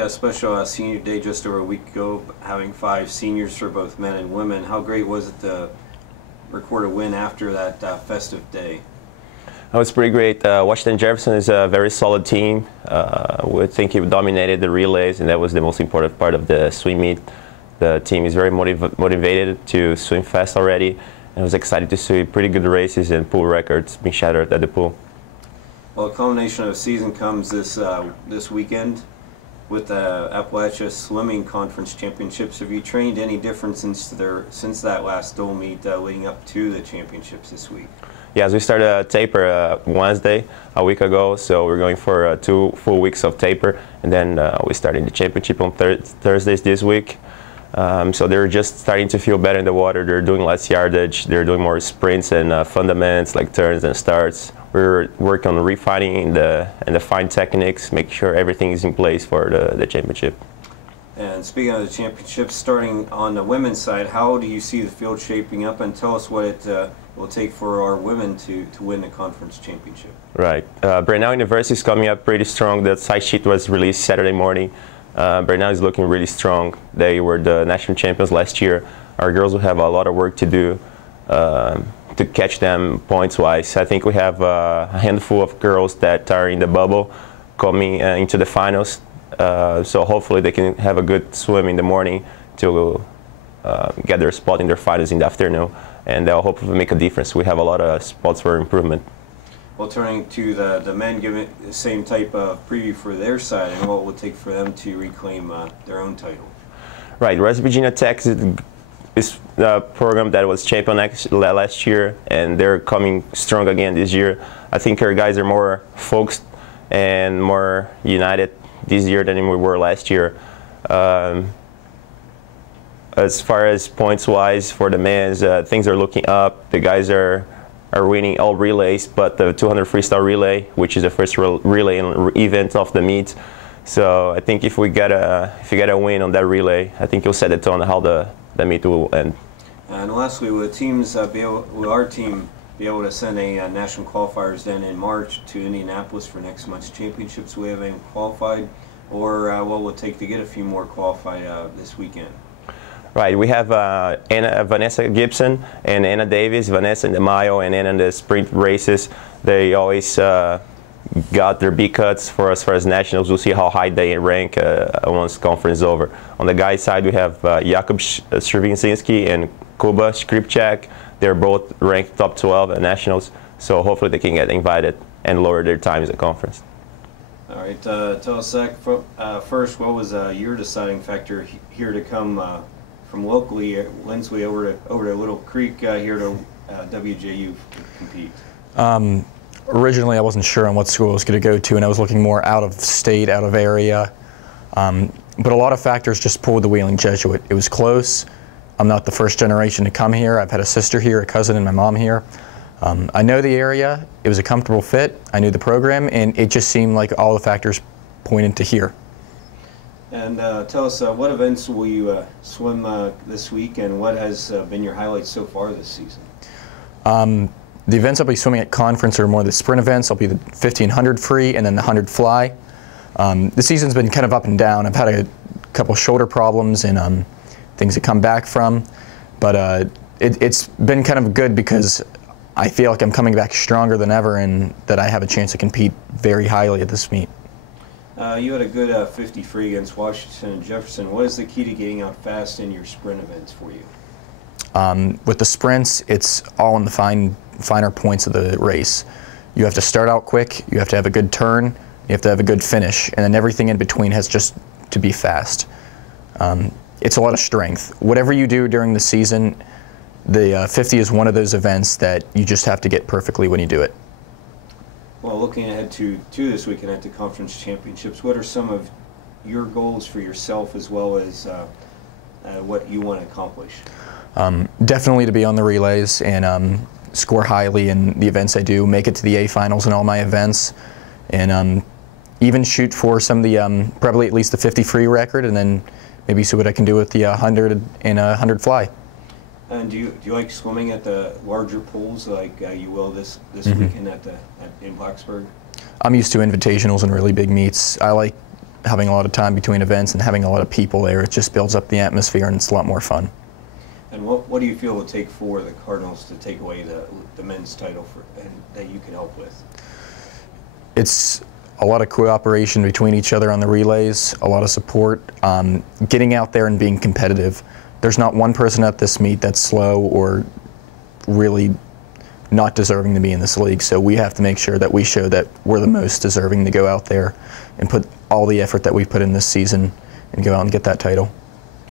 a special senior day just over a week ago, having 5 seniors for both men and women. How great was it to record a win after that festive day? It was pretty great. Washington Jefferson is a very solid team. We think he dominated the relays, and that was the most important part of the swim meet. The team is very motivated to swim fast already, and I was excited to see pretty good races and pool records being shattered at the pool. Well, the culmination of the season comes this weekend with the Appalachia Swimming Conference Championships. Have you trained any different since that last dual meet leading up to the championships this week? Yes, we started a taper Wednesday a week ago, so we're going for 2 full weeks of taper, and then we're starting the championship on Thursdays this week. So they're just starting to feel better in the water. They're doing less yardage. They're doing more sprints and fundamentals like turns and starts. We're working on refining the fine techniques, make sure everything is in place for the championship. And speaking of the championships, starting on the women's side, how do you see the field shaping up? And tell us what it will take for our women to win the conference championship. Right. Brenau University is coming up pretty strong. The site sheet was released Saturday morning. Brenau is looking really strong. They were the national champions last year. Our girls will have a lot of work to do to catch them points-wise. I think we have a handful of girls that are in the bubble coming into the finals. So hopefully they can have a good swim in the morning to get their spot in their finals in the afternoon, and they'll hopefully make a difference. We have a lot of spots for improvement. Well, turning to the men, give it the same type of preview for their side and what it will take for them to reclaim their own title. Right, West Virginia Tech is a program that was champion last year, and they're coming strong again this year. I think our guys are more focused and more united this year than we were last year. As far as points-wise for the men's, things are looking up. The guys are winning all relays, but the 200 freestyle relay, which is the first relay event of the meet. So I think if you get a win on that relay, I think you'll set the tone on how the meet will end. And lastly, will our team be able to send a national qualifiers then in March to Indianapolis for next month's championships? We have any qualified, or what will it take to get a few more qualified this weekend? Right, we have Vanessa Gibson and Anna Davis. Vanessa in the mile and Anna in the sprint races. They always got their B cuts for us as nationals. We'll see how high they rank once conference is over. On the guys' side, we have Jakub Stravinski and Kuba Skripchak. They're both ranked top 12 at nationals, so hopefully they can get invited and lower their times at conference. All right, tell us, Zach, first, what was your deciding factor here to come from locally Lindsley over to Little Creek here to WJU compete? Originally, I wasn't sure on what school I was going to go to, and I was looking more out of state, out of area. But a lot of factors just pulled the Wheeling Jesuit. It was close. I'm not the first generation to come here. I've had a sister here, a cousin, and my mom here. I know the area. It was a comfortable fit. I knew the program, and it just seemed like all the factors pointed to here. And tell us, what events will you swim this week, and what has been your highlights so far this season? The events I'll be swimming at conference are more the sprint events. I'll be the 1500 free and then the 100 fly. The season's been kind of up and down. I've had a couple shoulder problems and things to come back from, but it's been kind of good because I feel like I'm coming back stronger than ever and that I have a chance to compete very highly at this meet. You had a good 50 free against Washington and Jefferson. What is the key to getting out fast in your sprint events for you? With the sprints, it's all in the finer points of the race. You have to start out quick, you have to have a good turn, you have to have a good finish, and then everything in between has just to be fast. It's a lot of strength. Whatever you do during the season, the 50 is one of those events that you just have to get perfectly when you do it. Well, looking ahead to this weekend at the conference championships, what are some of your goals for yourself as well as what you want to accomplish? Definitely to be on the relays and score highly in the events I do, make it to the A finals in all my events, and even shoot for some of the, probably at least the 50 free record, and then maybe see what I can do with the 100 and 100 fly. And do you like swimming at the larger pools like you will this weekend in Blacksburg? I'm used to invitationals and really big meets. I like having a lot of time between events and having a lot of people there. It just builds up the atmosphere and it's a lot more fun. And what do you feel it would take for the Cardinals to take away the men's title and that you can help with? It's a lot of cooperation between each other on the relays, a lot of support, getting out there and being competitive. There's not one person at this meet that's slow or really not deserving to be in this league, so we have to make sure that we show that we're the most deserving to go out there and put all the effort that we've put in this season and go out and get that title.